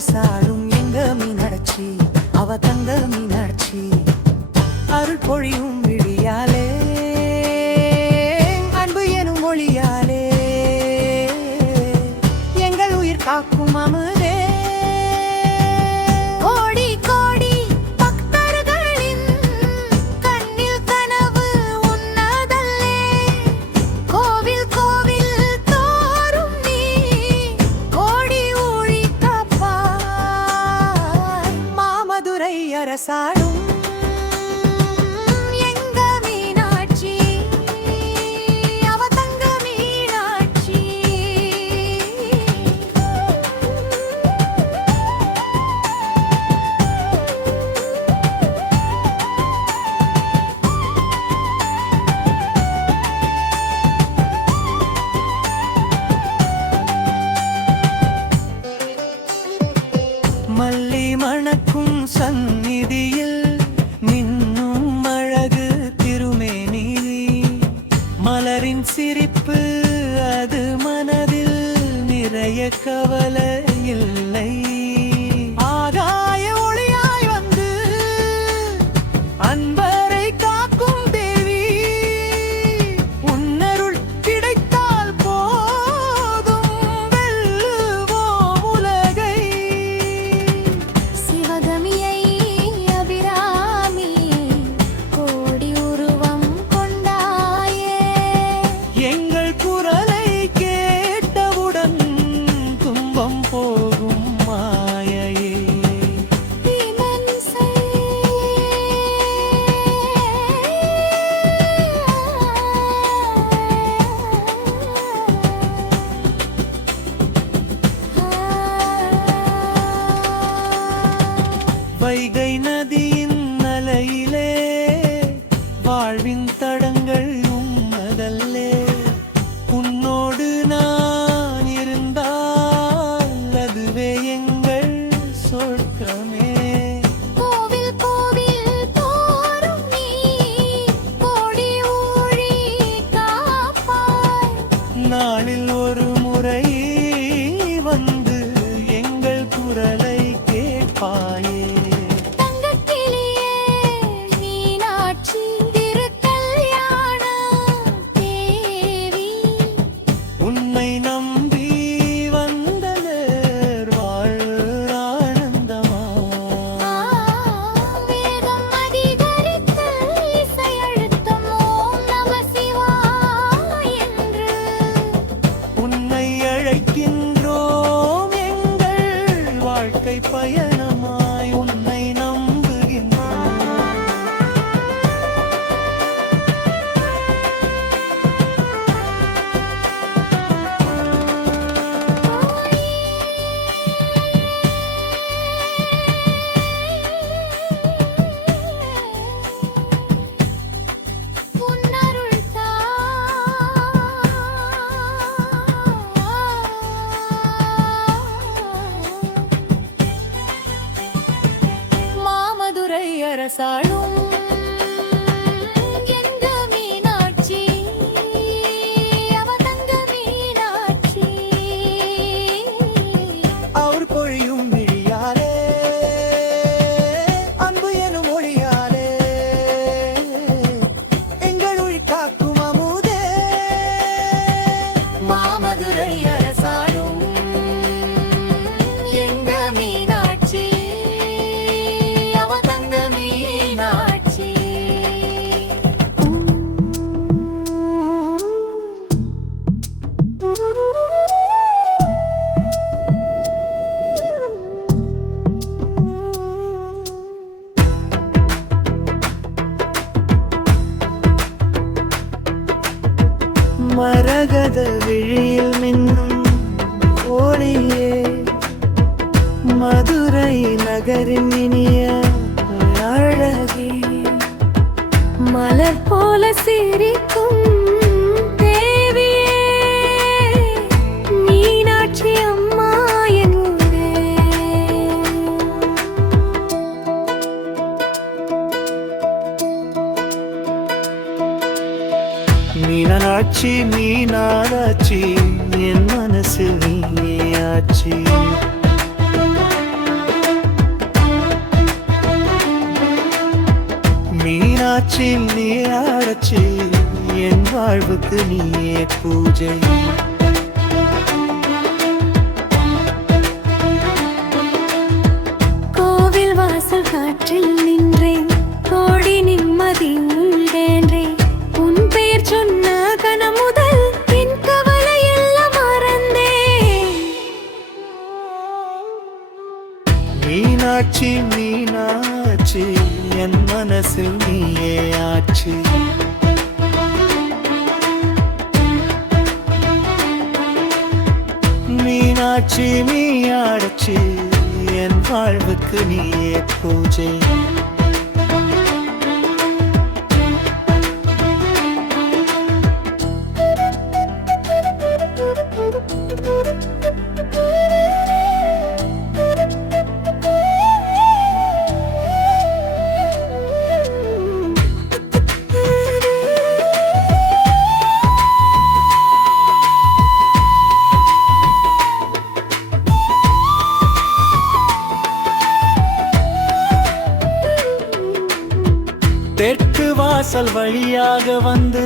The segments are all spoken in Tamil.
அரசாளும் எங்க மீனாட்சி, அவ தங்க மீனாட்சி. அருள் பொழியும் விழியாலே, அன்பு எனும் மொழியாலே, எங்கள் உயிர் காக்கும் அமுதே. அரசாளும் எங்க மீனாட்சி, அவ தங்க மீனாட்சி. மல்லி மணக்கும் சந்நிதியில் மின்னும் அழகு திருமேனி, மலரின் சிரிப்பு அது மனதில் நிறைய கவலை இல்லை. ஆகாய ஒளியாய் வந்து அன்பரை காக்கும் தேவி, உன்னருள் கிடைத்தால் போதும் வெல்லுவோம் உலகை. சிவகமியை அபிராமி கோடி உருவம் கொண்டாயே, எங்கள் குரலை கேட்டவுடன் துன்பம் போகும் மாயையே. இமன்சை வைகை நதியின் அலையிலே வாழ்வின் தடங்கள் உம்மதல்லே. உன்னோடு நான் இருந்தால் அதுவே எங்கள் சொர்க்கமே. கோவில் கோவில் தோறும் நீ கோடி ஊழி காப்பாய், நாளில் ஒரு முறை வந்து எங்கள் குரலை கேட்பாயே. தங்கக்கிளியே மீனாட்சி திருக்கல்யாண தேவி, உன்னை நம்பி வந்தனர் வாழ் ஆனந்தமா. வேகம் அதிகரித்து இசை அழுத்தம் ஓம் நம சிவாய என்று உன்னை அழைக்கின்றோம், எங்கள் வாழ்க்கை பயணமாய் உன்னை நம்புகின்றோம். உன்னருள் மாமதுரை அரசாளும் எங்க மீனாட்சி, அவ தங்க மீனாட்சி. அவர் பொழியும் விழியாலே, அன்பு எனும் மொழியாலே, எங்கள் உயிர் காக்கும் அமுதே. மாமதுரை அரசாளும் எங்க மீனாட்சி, அவ தங்க மீனாட்சி. மரகத விழியில் மின்னும் ஒளியே, மதுரை நகரின் இனிய அழகே. மலர் போல சிரிக்கும் தேவியே, மீனாட்சி அம்மா என் ஊரே. மீனாட்சி மீனாட்சி என் மனசில் நீயாட்சி. மீனாட்சி நீ ஆடச்சி என் வாழ்வுக்கு நீயே பூஜை கோவில் வாசல் காற்றில் நின்றேன் கோடி நிம்மதி உண்டேன்றேன் உன் பெயர் சொன்ன கணம் முதல் என் கவலை எல்லாம் மறந்தேன் மீனாட்சி மீனாட்சி என் மனசில் நீயே ஆட்சி மீனாட்சி மீனாட்சி என் வாழ்வுக்கு நீயே பூஜை தெற்கு வாசல் வழியாக வந்து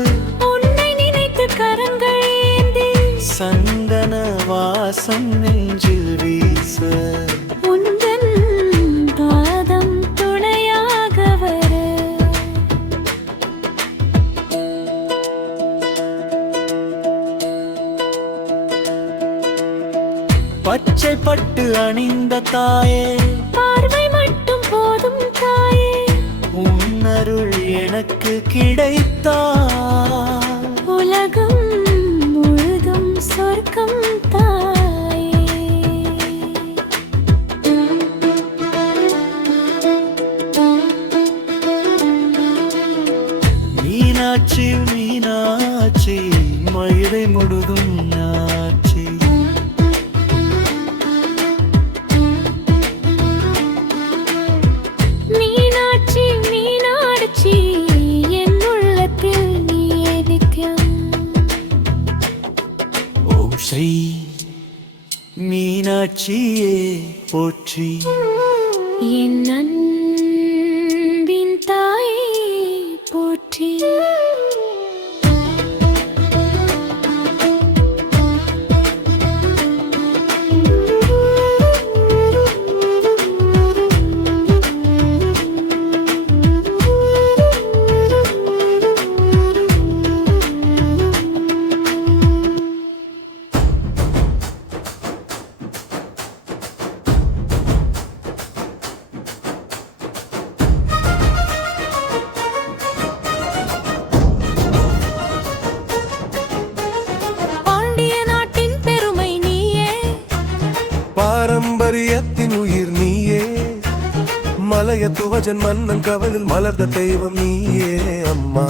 உன்னை நினைத்து கரங்கள் ஏந்தி சந்தன வாசம் நெஞ்சில் வீச உந்தன் பாதம் துணையாக வர பச்சை பட்டு அணிந்த தாயே பார்வை மட்டும் போதும் தாயே உன்னருள் எனக்கு கிடைத்தால் உலகம் முழுதும் சொர்க்கம் தாயே மீனாட்சி மீனாட்சி மயிலை முழுதும் நாச்சி மீனாட்சி மீனாட்சி என் உள்ளத்தில் நீயே நித்யம் ஓம் ஸ்ரீ மீனாட்சியே போற்றி என் அன்பின் தாயே போற்றி பாண்டிய நாட்டின் பெருமை நீயே பாரம்பரியத்தின் உயிர் நீயே மலைய துவஜன் மன்னன் கவலில் மலர்ந்த தெய்வம் நீயே அம்மா